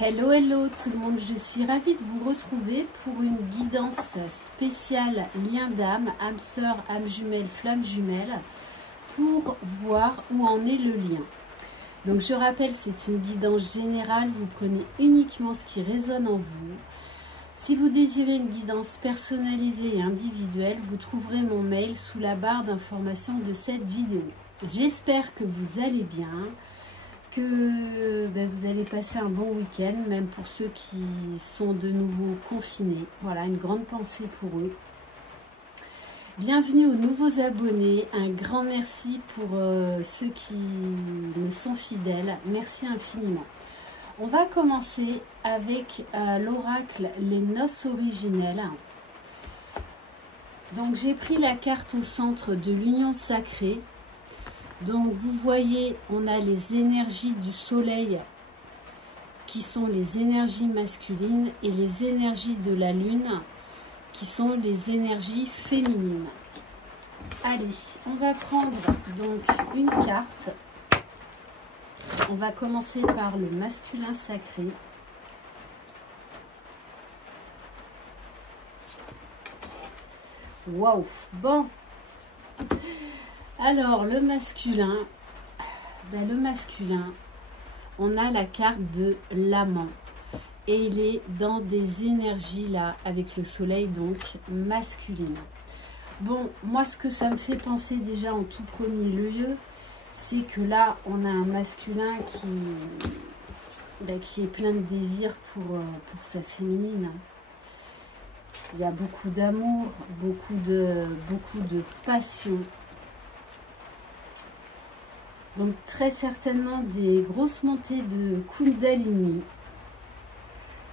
Hello, hello tout le monde, je suis ravie de vous retrouver pour une guidance spéciale lien d'âme, âme sœur, âme jumelle, flamme jumelle, pour voir où en est le lien. Donc je rappelle, c'est une guidance générale, vous prenez uniquement ce qui résonne en vous. Si vous désirez une guidance personnalisée et individuelle, vous trouverez mon mail sous la barre d'information de cette vidéo. J'espère que vous allez bien, que vous allez passer un bon week-end, même pour ceux qui sont de nouveau confinés. Voilà, une grande pensée pour eux. Bienvenue aux nouveaux abonnés, un grand merci pour ceux qui me sont fidèles, merci infiniment. On va commencer avec l'oracle Les Noces Originelles. Donc j'ai pris la carte au centre de l'union sacrée. Donc vous voyez, on a les énergies du soleil qui sont les énergies masculines et les énergies de la lune qui sont les énergies féminines. Allez, on va prendre donc une carte. On va commencer par le masculin sacré. Waouh, bon. Alors, le masculin, on a la carte de l'amant. Et il est dans des énergies là, avec le soleil, donc masculine. Bon, moi, ce que ça me fait penser déjà en tout premier lieu, c'est que là, on a un masculin qui est plein de désir pour sa féminine. Il y a beaucoup d'amour, beaucoup de passion. Donc très certainement des grosses montées de Kundalini.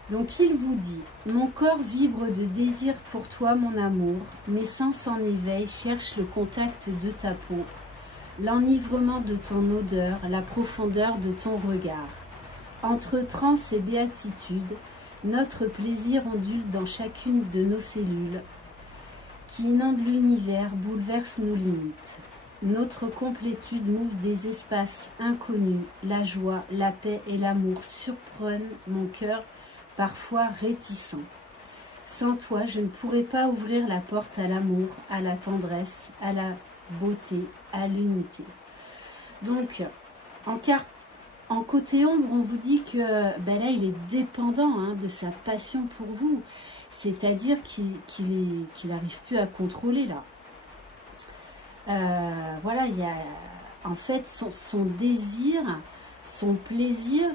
Donc il vous dit, mon corps vibre de désir pour toi mon amour, mes sens en éveil cherchent le contact de ta peau, l'enivrement de ton odeur, la profondeur de ton regard. Entre transe et béatitude, notre plaisir ondule dans chacune de nos cellules, qui inonde l'univers, bouleverse nos limites. Notre complétude m'ouvre des espaces inconnus, la joie, la paix et l'amour surprennent mon cœur, parfois réticent. Sans toi, je ne pourrais pas ouvrir la porte à l'amour, à la tendresse, à la beauté, à l'unité. Donc, en côté ombre, on vous dit que là, il est dépendant de sa passion pour vous. C'est-à-dire qu'il n'arrive plus à contrôler là. Voilà, il y a en fait son désir, son plaisir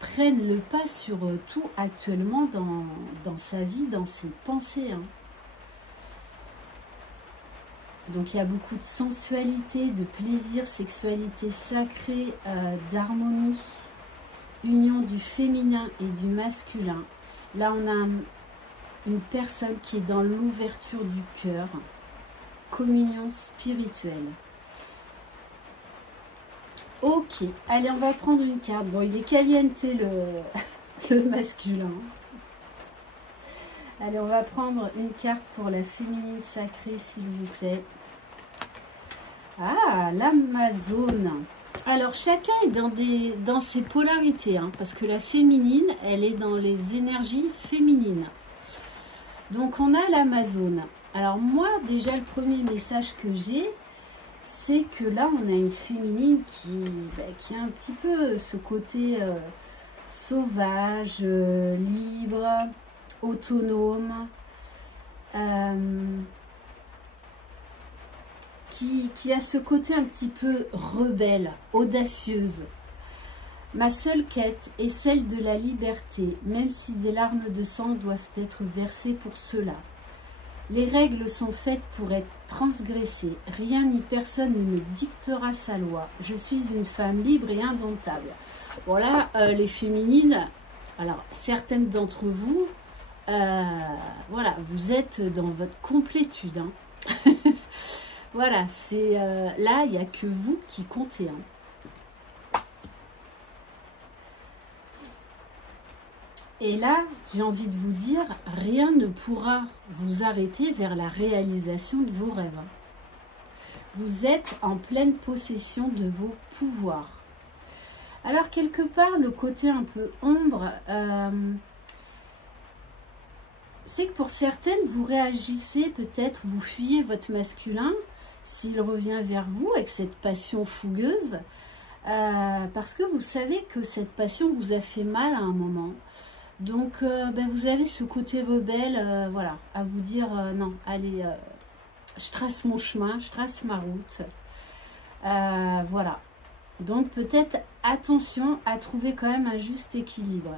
prennent le pas sur tout actuellement dans sa vie, dans ses pensées. Donc il y a beaucoup de sensualité, de plaisir, sexualité sacrée, d'harmonie, union du féminin et du masculin. Là on a une personne qui est dans l'ouverture du cœur. Communion spirituelle. Ok, allez, on va prendre une carte. Bon, il est caliente le masculin. Allez, on va prendre une carte pour la féminine sacrée, s'il vous plaît. Ah, l'Amazone. Alors, chacun est dans ses polarités, parce que la féminine, elle est dans les énergies féminines. Donc, on a l'Amazone. Alors moi, déjà, le premier message que j'ai, c'est que là, on a une féminine qui a un petit peu ce côté sauvage, libre, autonome, qui a ce côté un petit peu rebelle, audacieuse. Ma seule quête est celle de la liberté, même si des larmes de sang doivent être versées pour cela. Les règles sont faites pour être transgressées. Rien ni personne ne me dictera sa loi. Je suis une femme libre et indomptable. Voilà, les féminines. Alors, certaines d'entre vous, voilà, vous êtes dans votre complétude. Voilà, c'est là, il n'y a que vous qui comptez. Et là, j'ai envie de vous dire, rien ne pourra vous arrêter vers la réalisation de vos rêves. Vous êtes en pleine possession de vos pouvoirs. Alors, quelque part, le côté un peu ombre, c'est que pour certaines, vous réagissez peut-être, vous fuyez votre masculin, s'il revient vers vous avec cette passion fougueuse, parce que vous savez que cette passion vous a fait mal à un moment. Donc, vous avez ce côté rebelle, voilà, à vous dire, non, allez, je trace mon chemin, je trace ma route. Voilà. Donc peut-être attention à trouver quand même un juste équilibre.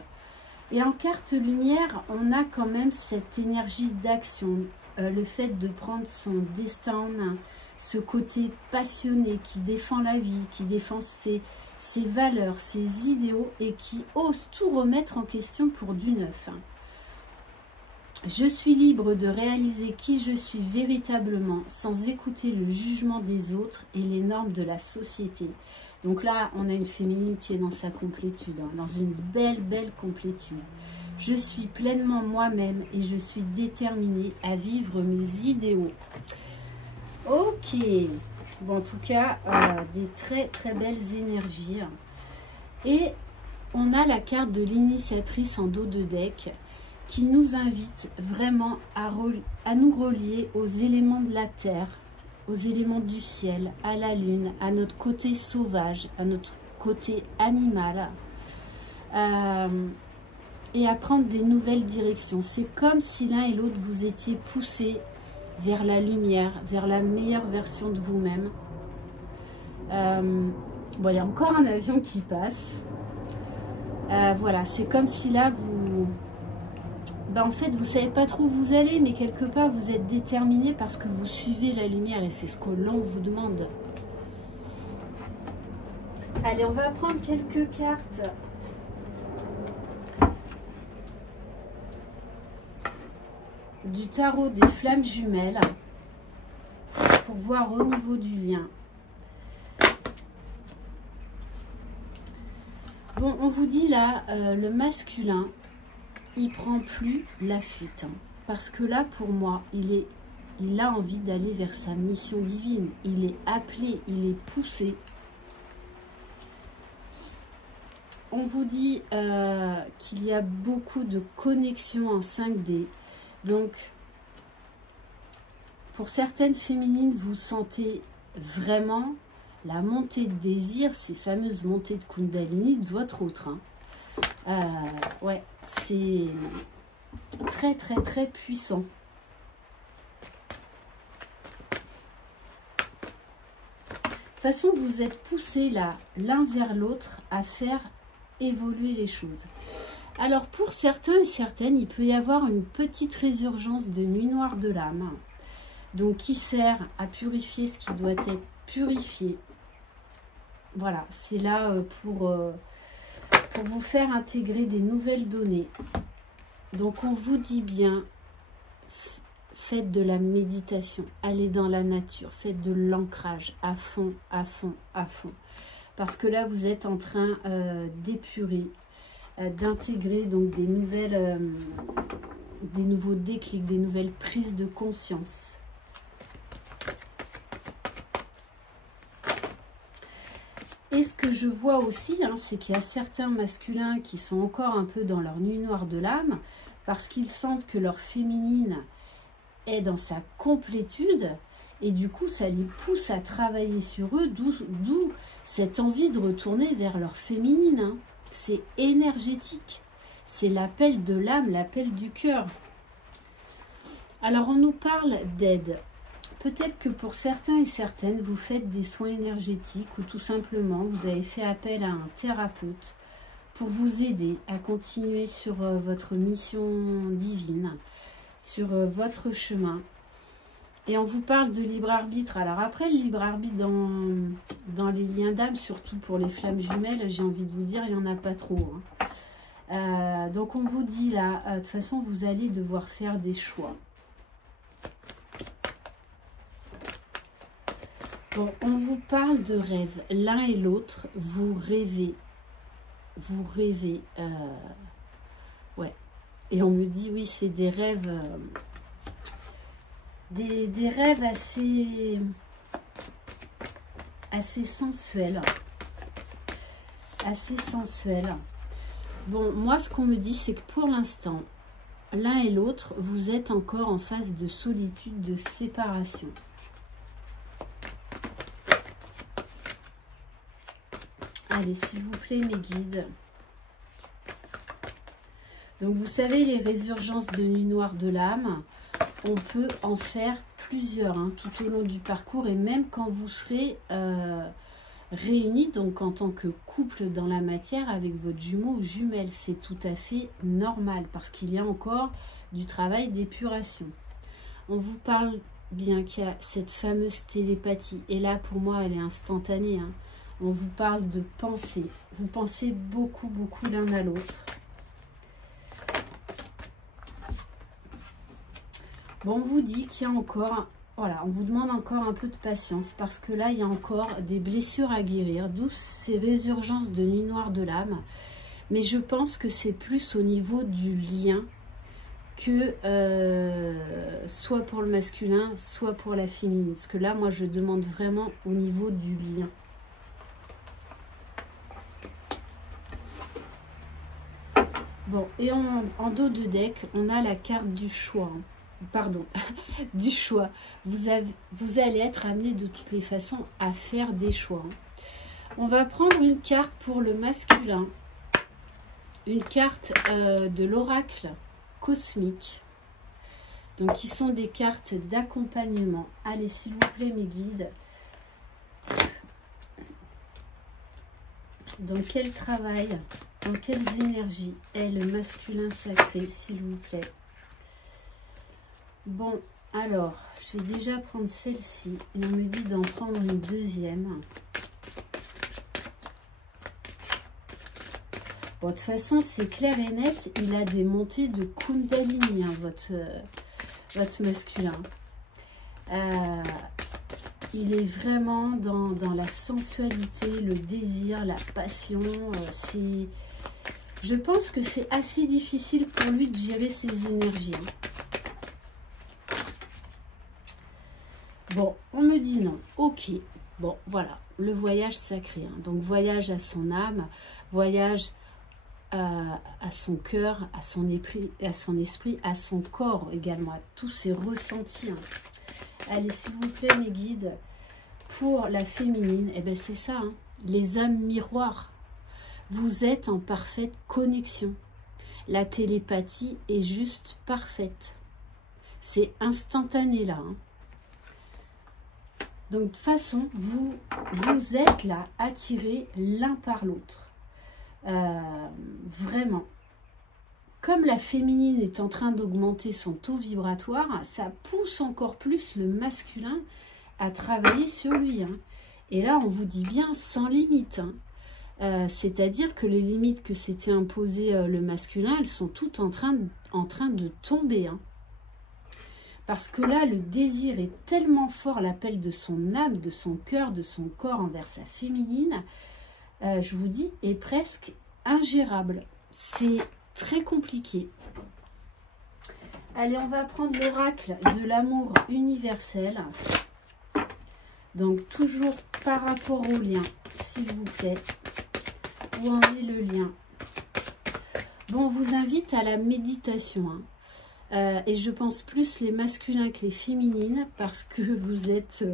Et en carte lumière, on a quand même cette énergie d'action, le fait de prendre son destin en main, ce côté passionné qui défend la vie, qui défend ses valeurs, ses idéaux et qui ose tout remettre en question pour du neuf. Je suis libre de réaliser qui je suis véritablement sans écouter le jugement des autres et les normes de la société. Donc là, on a une féminine qui est dans sa complétude, hein, dans une belle complétude. Je suis pleinement moi-même et je suis déterminée à vivre mes idéaux. Ok. Bon, en tout cas, des très belles énergies. Et on a la carte de l'initiatrice en dos de deck qui nous invite vraiment à nous relier aux éléments de la terre, aux éléments du ciel, à la lune, à notre côté sauvage, à notre côté animal, et à prendre des nouvelles directions. C'est comme si l'un et l'autre vous étiez poussés vers la lumière, vers la meilleure version de vous-même. Bon, il y a encore un avion qui passe. Voilà, c'est comme si là, en fait, vous ne savez pas trop où vous allez, mais quelque part, vous êtes déterminé parce que vous suivez la lumière et c'est ce que l'on vous demande. Allez, on va prendre quelques cartes. Du tarot des flammes jumelles pour voir au niveau du lien. Bon, on vous dit là, le masculin, il prend plus la fuite, hein, parce que là, pour moi, il a envie d'aller vers sa mission divine. Il est appelé, il est poussé. On vous dit qu'il y a beaucoup de connexions en 5D. Donc, pour certaines féminines, vous sentez vraiment la montée de désir, ces fameuses montées de Kundalini de votre autre. Hein. Ouais, c'est très puissant. De toute façon, vous êtes poussés là, l'un vers l'autre, à faire évoluer les choses. Alors, pour certains et certaines, il peut y avoir une petite résurgence de nuit noire de l'âme, donc qui sert à purifier ce qui doit être purifié. Voilà, c'est là pour vous faire intégrer des nouvelles données. Donc, on vous dit bien, faites de la méditation, allez dans la nature, faites de l'ancrage à fond. Parce que là, vous êtes en train d'épurer, d'intégrer donc des nouveaux déclics, des nouvelles prises de conscience. Et ce que je vois aussi, hein, c'est qu'il y a certains masculins qui sont encore un peu dans leur nuit noire de l'âme, parce qu'ils sentent que leur féminine est dans sa complétude, et du coup, ça les pousse à travailler sur eux, d'où cette envie de retourner vers leur féminine. Hein. C'est énergétique. C'est l'appel de l'âme, l'appel du cœur. Alors, on nous parle d'aide. Peut-être que pour certains et certaines, vous faites des soins énergétiques ou tout simplement, vous avez fait appel à un thérapeute pour vous aider à continuer sur votre mission divine, sur votre chemin. Et on vous parle de libre arbitre. Alors après, le libre arbitre dans les liens d'âme, surtout pour les flammes jumelles, j'ai envie de vous dire, il n'y en a pas trop. Hein. Donc on vous dit là, de toute façon, vous allez devoir faire des choix. Bon, on vous parle de rêves. L'un et l'autre, vous rêvez. Vous rêvez. Ouais. Et on me dit, oui, c'est des rêves... Des rêves assez sensuels. assez sensuel. Bon, moi, ce qu'on me dit, c'est que pour l'instant, l'un et l'autre, vous êtes encore en phase de solitude, de séparation. Allez, s'il vous plaît, mes guides. Donc, vous savez, les résurgences de nuit noire de l'âme, on peut en faire plusieurs hein, tout au long du parcours. Et même quand vous serez réunis, donc en tant que couple dans la matière, avec votre jumeau ou jumelle, c'est tout à fait normal. Parce qu'il y a encore du travail d'épuration. On vous parle bien qu'il y a cette fameuse télépathie. Et là, pour moi, elle est instantanée. Hein. On vous parle de pensée. Vous pensez beaucoup, beaucoup l'un à l'autre. Bon, on vous dit qu'il y a encore, voilà, on vous demande encore un peu de patience parce que là, il y a encore des blessures à guérir, d'où ces résurgences de nuit noire de l'âme. Mais je pense que c'est plus au niveau du lien que soit pour le masculin, soit pour la féminine. Parce que là, moi, je demande vraiment au niveau du lien. Bon, et en dos de deck, on a la carte du choix. Hein. Pardon, du choix. Vous allez être amené de toutes les façons à faire des choix. Hein. On va prendre une carte pour le masculin. Une carte de l'oracle cosmique. Donc, qui sont des cartes d'accompagnement. Allez, s'il vous plaît, mes guides. Dans quel travail, dans quelles énergies est le masculin sacré, s'il vous plaît? Bon, alors, je vais déjà prendre celle-ci. Et on me dit d'en prendre une deuxième. Bon, de toute façon, c'est clair et net. Il a des montées de Kundalini, hein, votre masculin. Il est vraiment dans la sensualité, le désir, la passion. Je pense que c'est assez difficile pour lui de gérer ses énergies. Hein. Bon, on me dit non. Ok. Bon, voilà. Le voyage sacré. Hein. Donc, voyage à son âme, voyage à son cœur, à son esprit, à son corps également, à tous ses ressentis. Hein. Allez, s'il vous plaît, mes guides, pour la féminine, eh ben c'est ça, hein, les âmes miroirs. Vous êtes en parfaite connexion. La télépathie est juste parfaite. C'est instantané là. Hein. Donc, de toute façon, vous êtes là, attirés l'un par l'autre. Vraiment. Comme la féminine est en train d'augmenter son taux vibratoire, ça pousse encore plus le masculin à travailler sur lui. Hein. Et là, on vous dit bien sans limite. Hein. C'est-à-dire que les limites que s'était imposées le masculin, elles sont toutes en train de tomber. Hein. Parce que là, le désir est tellement fort, l'appel de son âme, de son cœur, de son corps envers sa féminine, je vous dis, est presque ingérable. C'est très compliqué. Allez, on va prendre l'oracle de l'amour universel. Donc, toujours par rapport au lien, s'il vous plaît. Où en est le lien? Bon, on vous invite à la méditation. Hein. Et je pense plus les masculins que les féminines, parce que vous êtes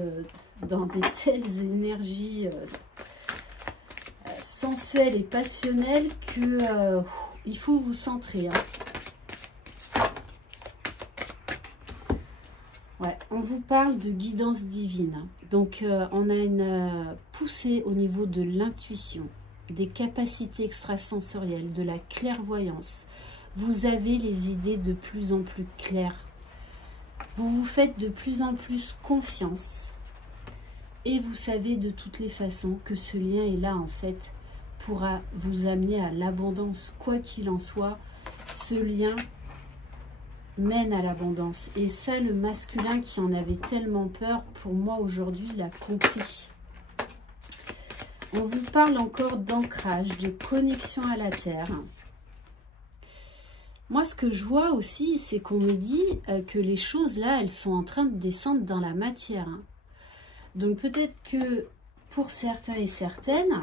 dans des telles énergies sensuelles et passionnelles que il faut vous centrer. Hein. Ouais, on vous parle de guidance divine. Donc, on a une poussée au niveau de l'intuition, des capacités extrasensorielles, de la clairvoyance. Vous avez les idées de plus en plus claires. Vous vous faites de plus en plus confiance. Et vous savez de toutes les façons que ce lien est là, en fait, pourra vous amener à l'abondance. Quoi qu'il en soit, ce lien mène à l'abondance. Et ça, le masculin qui en avait tellement peur, pour moi aujourd'hui, l'a compris. On vous parle encore d'ancrage, de connexion à la terre. Moi, ce que je vois aussi, c'est qu'on me dit que les choses là, elles sont en train de descendre dans la matière. Donc peut-être que pour certains et certaines,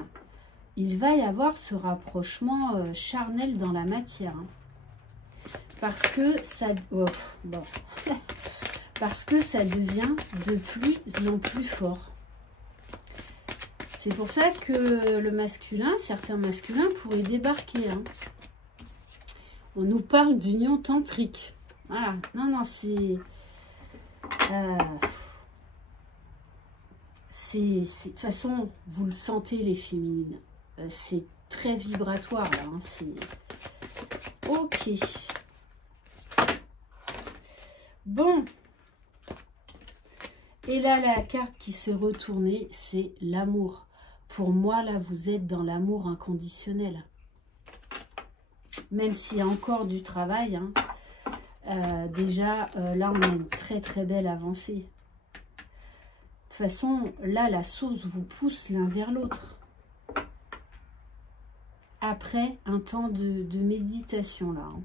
il va y avoir ce rapprochement charnel dans la matière. Hein. Parce que ça... Oh, bon. Parce que ça devient de plus en plus fort. C'est pour ça que le masculin, certains masculins pourraient débarquer. Hein. On nous parle d'union tantrique. Voilà. Non, non, c'est... de toute façon, vous le sentez, les féminines. C'est très vibratoire, là. Hein. C'est... Ok. Bon. Et là, la carte qui s'est retournée, c'est l'amour. Pour moi, là, vous êtes dans l'amour inconditionnel. Même s'il y a encore du travail, hein, déjà, là, on a une très, très belle avancée. De toute façon, là, la source vous pousse l'un vers l'autre. Après un temps de méditation, là, hein,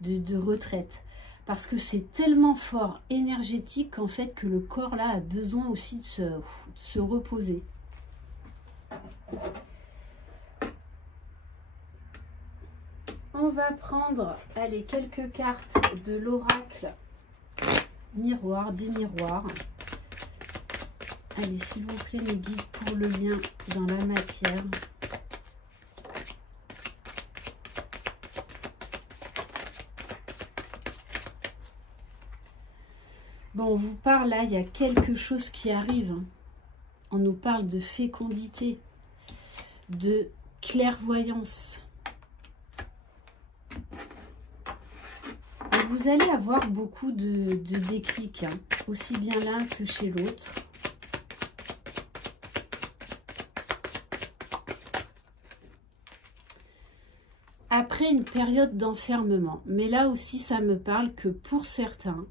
de retraite. Parce que c'est tellement fort, énergétique, en fait, que le corps, là, a besoin aussi de se reposer. On va prendre, allez, quelques cartes de l'oracle miroir, des miroirs. Allez, s'il vous plaît, mes guides pour le lien dans la matière. Bon, on vous parle là, il y a quelque chose qui arrive. Hein. On nous parle de fécondité, de clairvoyance. Et vous allez avoir beaucoup de déclics, hein, aussi bien l'un que chez l'autre. Après une période d'enfermement. Mais là aussi, ça me parle que pour certains,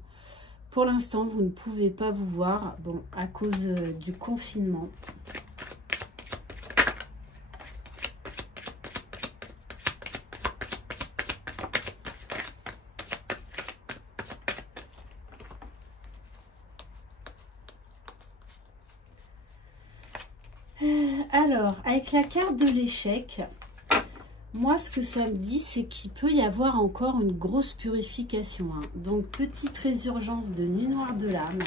pour l'instant, vous ne pouvez pas vous voir, bon, à cause du confinement. Alors, avec la carte de l'échec, moi, ce que ça me dit, c'est qu'il peut y avoir encore une grosse purification. Hein. Donc, petite résurgence de nuit noire de l'âme.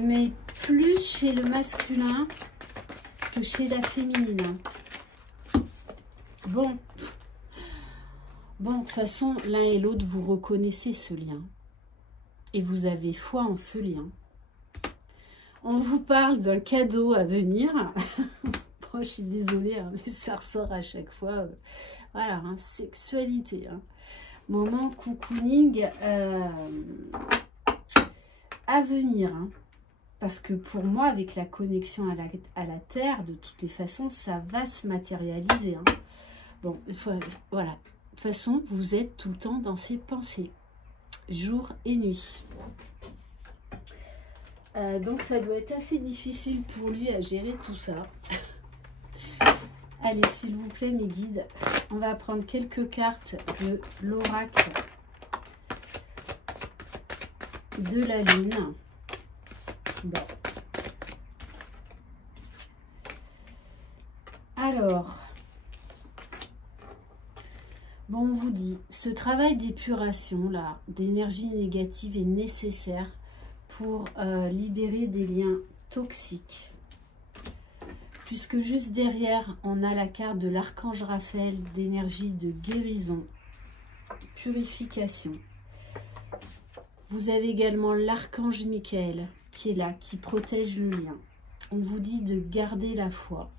Mais plus chez le masculin que chez la féminine. Bon. Bon, de toute façon, l'un et l'autre, vous reconnaissez ce lien. Et vous avez foi en ce lien. On vous parle d'un cadeau à venir. Moi, je suis désolée, hein, mais ça ressort à chaque fois. Voilà, hein, sexualité. Hein. Moment cocooning à venir. Hein. Parce que pour moi, avec la connexion à la Terre, de toutes les façons, ça va se matérialiser. Hein. Bon, voilà. De toute façon, vous êtes tout le temps dans ces pensées. Jour et nuit. Donc, ça doit être assez difficile pour lui à gérer tout ça. Allez, s'il vous plaît, mes guides, on va prendre quelques cartes de l'oracle de la lune. Bon. Alors, bon, on vous dit, ce travail d'épuration, là, d'énergie négative est nécessaire pour libérer des liens toxiques. Puisque juste derrière, on a la carte de l'archange Raphaël d'énergie de guérison, purification. Vous avez également l'archange Michael qui est là, qui protège le lien. On vous dit de garder la foi.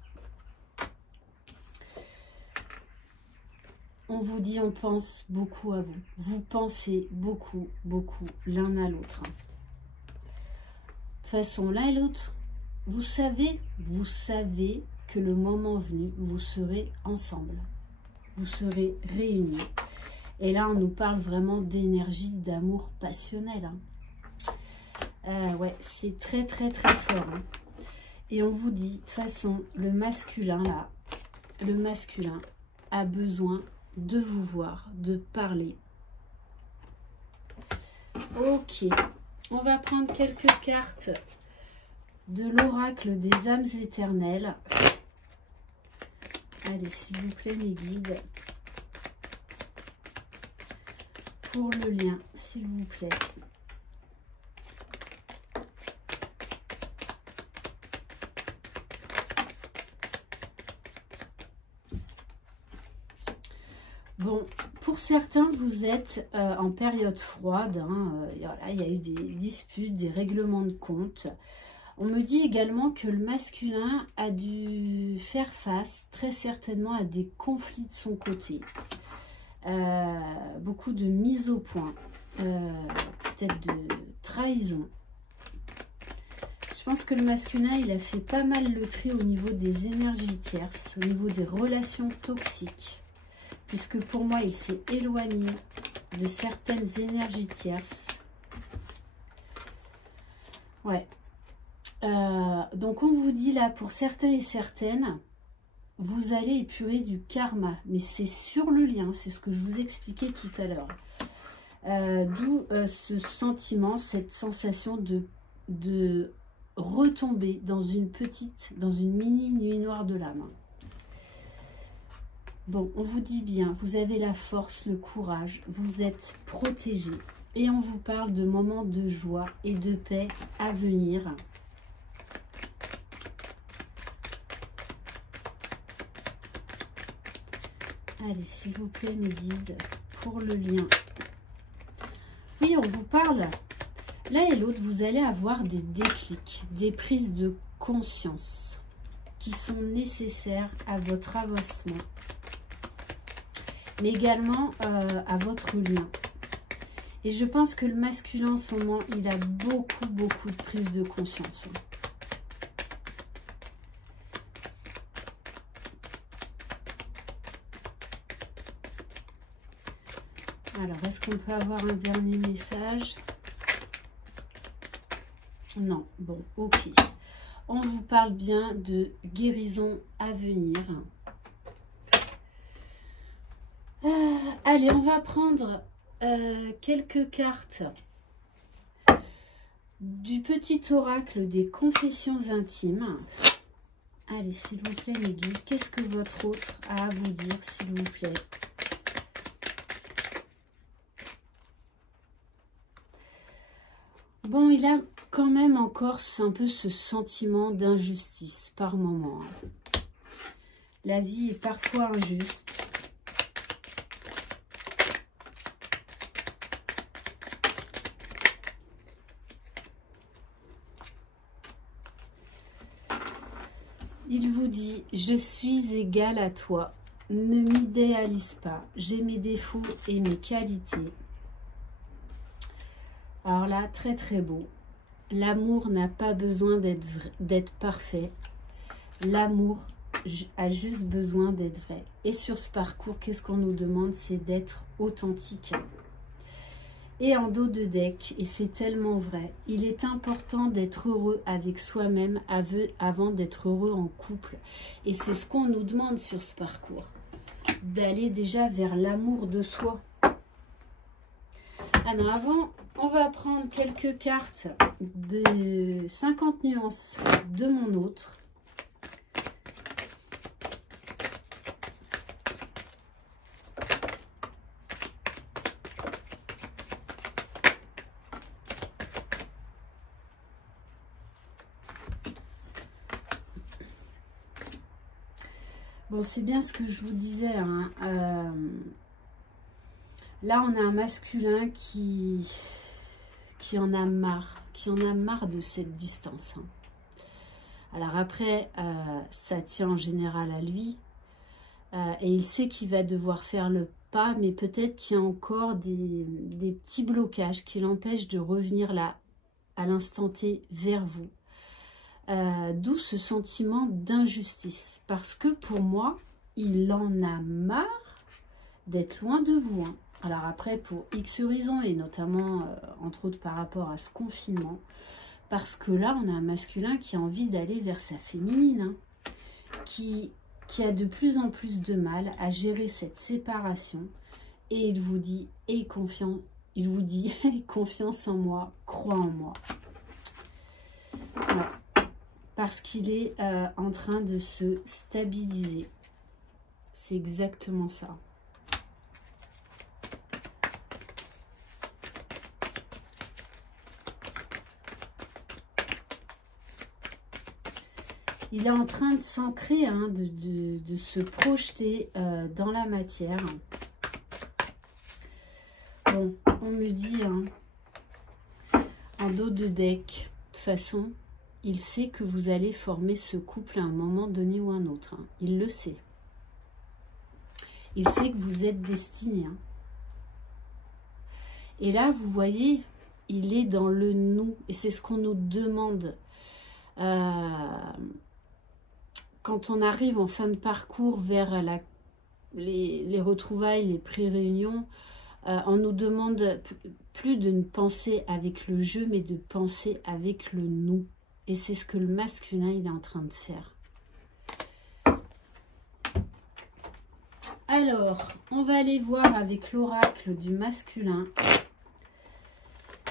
On vous dit, on pense beaucoup à vous. Vous pensez beaucoup, beaucoup l'un à l'autre. De toute façon, l'un et l'autre, vous savez que le moment venu, vous serez ensemble. Vous serez réunis. Et là, on nous parle vraiment d'énergie, d'amour passionnel. Hein. Ouais, c'est très, très, très fort. Hein. Et on vous dit, de toute façon, le masculin, là, le masculin a besoin de vous voir, de parler. Ok. On va prendre quelques cartes de l'oracle des âmes éternelles. Allez, s'il vous plaît, mes guides. Pour le lien, s'il vous plaît. Bon, pour certains, vous êtes en période froide. Hein, il y a eu des disputes, des règlements de compte. On me dit également que le masculin a dû faire face très certainement à des conflits de son côté. Beaucoup de mise au point, peut-être de trahison. Je pense que le masculin, il a fait pas mal le tri au niveau des énergies tierces, au niveau des relations toxiques. Puisque pour moi, il s'est éloigné de certaines énergies tierces. Ouais. Donc, on vous dit là, pour certains et certaines, vous allez épurer du karma. Mais c'est sur le lien, c'est ce que je vous expliquais tout à l'heure. D'où ce sentiment, cette sensation de retomber dans une mini nuit noire de l'âme. Bon, on vous dit bien, vous avez la force, le courage, vous êtes protégé. Et on vous parle de moments de joie et de paix à venir. Allez, s'il vous plaît, mes guides, pour le lien. Oui, on vous parle. L'un et l'autre, vous allez avoir des déclics, des prises de conscience qui sont nécessaires à votre avancement. Mais également à votre lien. Et je pense que le masculin en ce moment, il a beaucoup de prise de conscience. Alors, est-ce qu'on peut avoir un dernier message? Non, bon, ok. On vous parle bien de guérison à venir. Allez, on va prendre quelques cartes du petit oracle des confessions intimes. Allez, s'il vous plaît, mes guides, qu'est-ce que votre autre a à vous dire, s'il vous plaît? Bon, il a quand même encore un peu ce sentiment d'injustice par moment. La vie est parfois injuste. Il vous dit, je suis égal à toi, ne m'idéalise pas, j'ai mes défauts et mes qualités. Alors là, très beau. L'amour n'a pas besoin d'être parfait. L'amour a juste besoin d'être vrai. Et sur ce parcours, qu'est-ce qu'on nous demande? C'est d'être authentique. Et en dos de deck, et c'est tellement vrai, il est important d'être heureux avec soi-même avant d'être heureux en couple. Et c'est ce qu'on nous demande sur ce parcours, d'aller déjà vers l'amour de soi. Alors avant, on va prendre quelques cartes de 50 nuances de mon autre. Bon, c'est bien ce que je vous disais. Hein. Là, on a un masculin qui en a marre de cette distance. Hein. Alors après, ça tient en général à lui. Et il sait qu'il va devoir faire le pas, mais peut-être qu'il y a encore des petits blocages qui l'empêchent de revenir là, à l'instant T, vers vous. D'où ce sentiment d'injustice. Parce que pour moi, il en a marre d'être loin de vous. Hein. Alors après, pour X raisons, et notamment, entre autres, par rapport à ce confinement, parce que là, on a un masculin qui a envie d'aller vers sa féminine, hein, qui a de plus en plus de mal à gérer cette séparation. Et il vous dit, aie confiance, il vous dit, aie confiance en moi, crois en moi. Voilà. parce qu'il est en train de se stabiliser. C'est exactement ça. Il est en train de s'ancrer, hein, de se projeter dans la matière. Bon, on me dit, hein, en dos de deck, de toute façon, il sait que vous allez former ce couple à un moment donné ou un autre. Hein. Il le sait. Il sait que vous êtes destinés. Hein. Et là, vous voyez, il est dans le nous. Et c'est ce qu'on nous demande. Quand on arrive en fin de parcours vers les retrouvailles, les pré-réunions, on nous demande plus de ne penser avec le jeu, mais de penser avec le nous. Et c'est ce que le masculin il est en train de faire. Alors, on va aller voir avec l'oracle du masculin.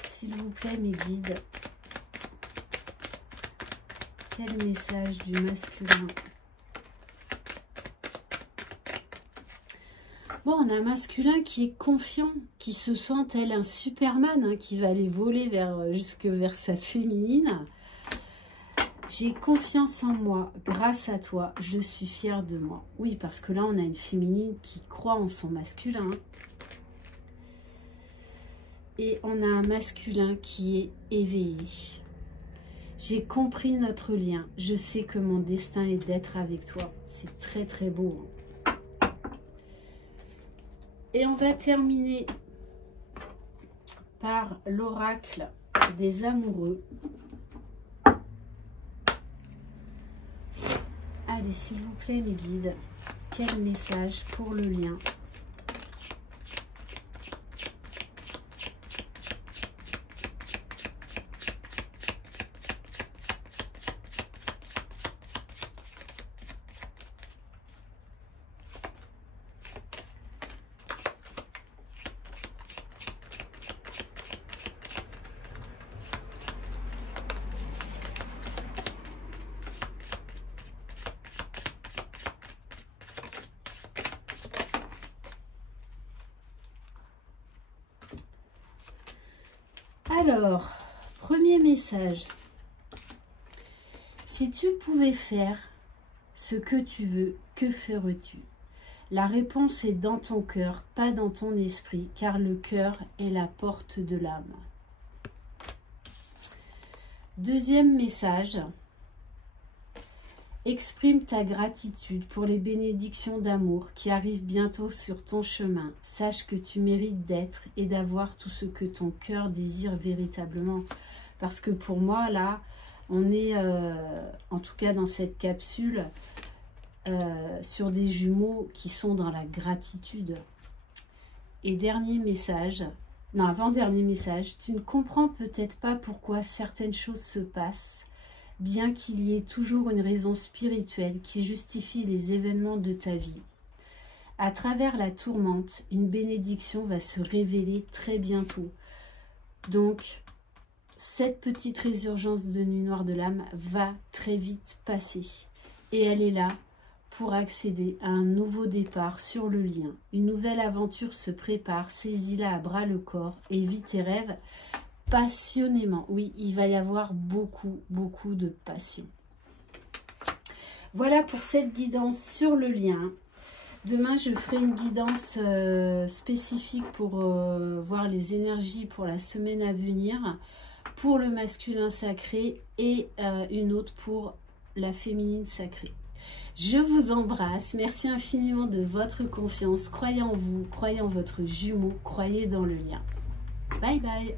S'il vous plaît, mes guides. Quel message du masculin? Bon, on a un masculin qui est confiant, qui se sent tel un Superman, hein, qui va aller voler jusque vers sa féminine. J'ai confiance en moi, grâce à toi, je suis fière de moi. Oui, parce que là, on a une féminine qui croit en son masculin. Et on a un masculin qui est éveillé. J'ai compris notre lien. Je sais que mon destin est d'être avec toi. C'est très, très beau. Et on va terminer par l'oracle des amoureux. Allez, s'il vous plaît, mes guides, quel message pour le lien? Alors, premier message. Si tu pouvais faire ce que tu veux, que ferais-tu? La réponse est dans ton cœur, pas dans ton esprit, car le cœur est la porte de l'âme. Deuxième message. Exprime ta gratitude pour les bénédictions d'amour qui arrivent bientôt sur ton chemin. Sache que tu mérites d'être et d'avoir tout ce que ton cœur désire véritablement. Parce que pour moi, là, on est, en tout cas dans cette capsule, sur des jumeaux qui sont dans la gratitude. Et dernier message, non, avant-dernier message, tu ne comprends peut-être pas pourquoi certaines choses se passent, bien qu'il y ait toujours une raison spirituelle qui justifie les événements de ta vie. À travers la tourmente, une bénédiction va se révéler très bientôt. Donc, cette petite résurgence de nuit noire de l'âme va très vite passer. Et elle est là pour accéder à un nouveau départ sur le lien. Une nouvelle aventure se prépare, saisis-la à bras le corps et vis tes rêves passionnément. Oui, il va y avoir beaucoup, beaucoup de passion. Voilà pour cette guidance sur le lien. Demain, je ferai une guidance spécifique pour voir les énergies pour la semaine à venir, pour le masculin sacré et une autre pour la féminine sacrée. Je vous embrasse. Merci infiniment de votre confiance. Croyez en vous, croyez en votre jumeau, croyez dans le lien. Bye bye.